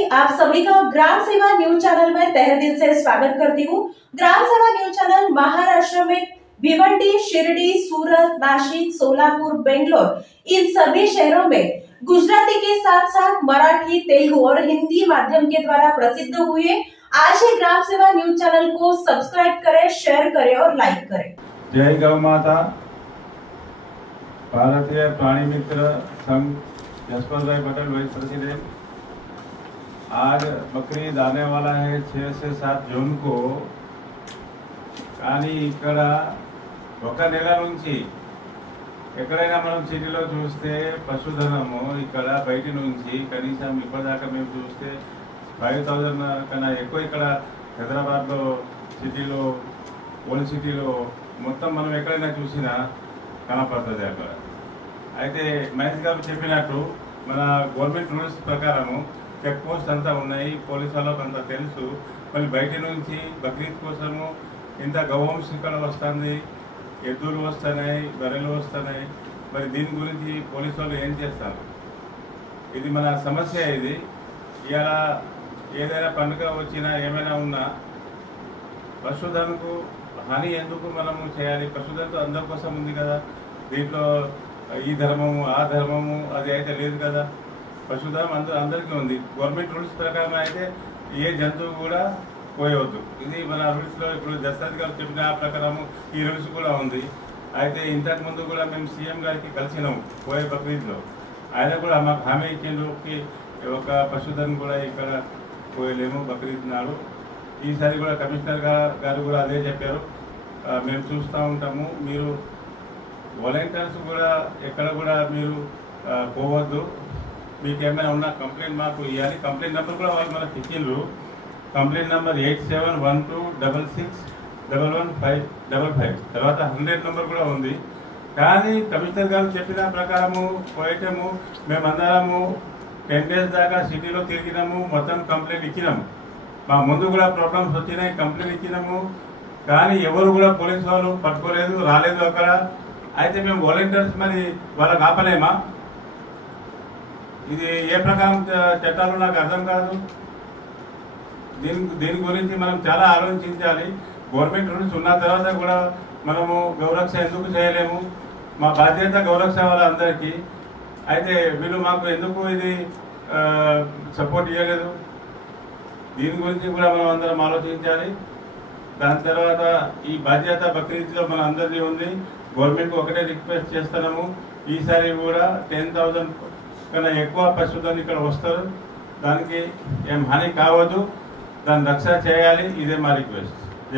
जी, आप सभी का ग्राम सेवा न्यूज चैनल में तहे दिल से स्वागत करती हूँ। ग्राम सेवा न्यूज चैनल महाराष्ट्र में भिवंडी, शिरडी, सूरत, नासिक, सोलापुर, बेंगलोर इन सभी शहरों में गुजराती के साथ साथ मराठी, तेलुगु और हिंदी माध्यम के द्वारा प्रसिद्ध हुए। आज ही ग्राम सेवा न्यूज चैनल को सब्सक्राइब करें, शेयर करें और लाइक करें। जय गौ माता। भारतीय प्राणी मित्र संघ जसवंत भाई पटेल वाइस प्रेसिडेंट। आज बकरीद आने वाला है 6 से 7 जून को। కానీ ఇక్కడ ఒక నెల నుంచి ఎక్కడైనా మనం సిటీలో చూస్తే పశుధనము ఇక్కడ బయట నుంచి కనీసం ఇప్పటిదాకా మేము చూస్తే 5000 కన్నా ఎక్కువ ఇక్కడ హైదరాబాద్లో సిటీలో ఓల్డ్ సిటీలో మొత్తం మనం ఎక్కడైనా చూసినా కనపడుతుంది అక్కడ. అయితే మహేష్ గారు చెప్పినట్టు మన గవర్నమెంట్ రూల్స్ ప్రకారము చెక్ పోస్ట్ అంతా ఉన్నాయి, పోలీసు వాళ్ళకు అంతా తెలుసు. మళ్ళీ బయట నుంచి బక్రీద్ కోసము ఇంత గౌవంశ ఇక్కడ వస్తుంది, ఎద్దులు వస్తున్నాయి, బర్రెలు వస్తున్నాయి. మరి దీని గురించి పోలీసు వాళ్ళు ఏం చేస్తారు? ఇది మన సమస్య. ఇది ఇలా ఏదైనా పండుగ వచ్చినా ఏమైనా ఉన్నా పశుధనకు హాని ఎందుకు మనము చేయాలి? పశుధనతో అందరి కోసం ఉంది కదా. దీంట్లో ఈ ధర్మము ఆ ధర్మము అది అయితే లేదు కదా. పశుధనం అందరికీ ఉంది. గవర్నమెంట్ రూల్స్ ప్రకారం అయితే ఏ జంతువు కూడా పోయవద్దు. ఇది మన రూల్స్లో ఇప్పుడు దశరథ్ గారు చెప్పిన ప్రకారము ఈ రూల్స్ కూడా ఉంది. అయితే ఇంతకు ముందు కూడా మేము సీఎం గారికి కలిసినాము పోయే బక్రీద్లో. ఆయన కూడా మాకు హామీ ఇచ్చిండ్రుకి ఒక పశుధనం కూడా ఇక్కడ పోయలేము బక్రీద్ నాడు. ఈసారి కూడా కమిషనర్ గారు కూడా అదే చెప్పారు. మేము చూస్తూ ఉంటాము, మీరు వాలంటీర్స్ కూడా ఎక్కడ కూడా మీరు పోవద్దు. మీకు ఏమైనా ఉన్నా కంప్లైంట్ మాకు ఇవ్వాలి. కంప్లైంట్ నెంబర్ కూడా వాళ్ళు మనకు ఇచ్చిండ్రు. Complaint number 8712661155. తర్వాత 100 నెంబర్ కూడా ఉంది. కానీ కమిషనర్ గారు చెప్పిన ప్రకారము పోయటము మేమందరము 10 డేస్ దాకా సిటీలో తిరిగినాము, మొత్తం కంప్లైంట్ ఇచ్చినాము. మా ముందు కూడా ప్రాబ్లమ్స్ వచ్చినాయి, కంప్లైంట్ ఇచ్చినాము. కానీ ఎవరు కూడా పోలీసు వాళ్ళు పట్టుకోలేదు, రాలేదు అక్కడ. అయితే మేము వాలంటీర్స్ మరి వాళ్ళకి ఆపలేమా? ఇది ఏ ప్రకారం చట్టాలు నాకు అర్థం కాదు. దీని గురించి మనం చాలా ఆలోచించాలి. గవర్నమెంట్ రూల్స్ ఉన్న తర్వాత కూడా మనము గౌరక్ష ఎందుకు చేయలేము? మా బాధ్యత గౌరక్ష వాళ్ళందరికీ. అయితే వీళ్ళు మాకు ఎందుకు ఇది సపోర్ట్ ఇవ్వలేదు? దీని గురించి కూడా మనం అందరం ఆలోచించాలి. దాని తర్వాత ఈ బాధ్యత బక్రీద్లో మన అందరిది ఉంది. గవర్నమెంట్కి ఒకటే రిక్వెస్ట్ చేస్తున్నాము, ఈసారి కూడా 10,000 కన్నా ఎక్కువ పశుధన్ ఇక్కడ వస్తారు. దానికి ఏం హాని కావద్దు, దాన్ని రక్షణ చేయాలి. ఇదే మా రిక్వెస్ట్.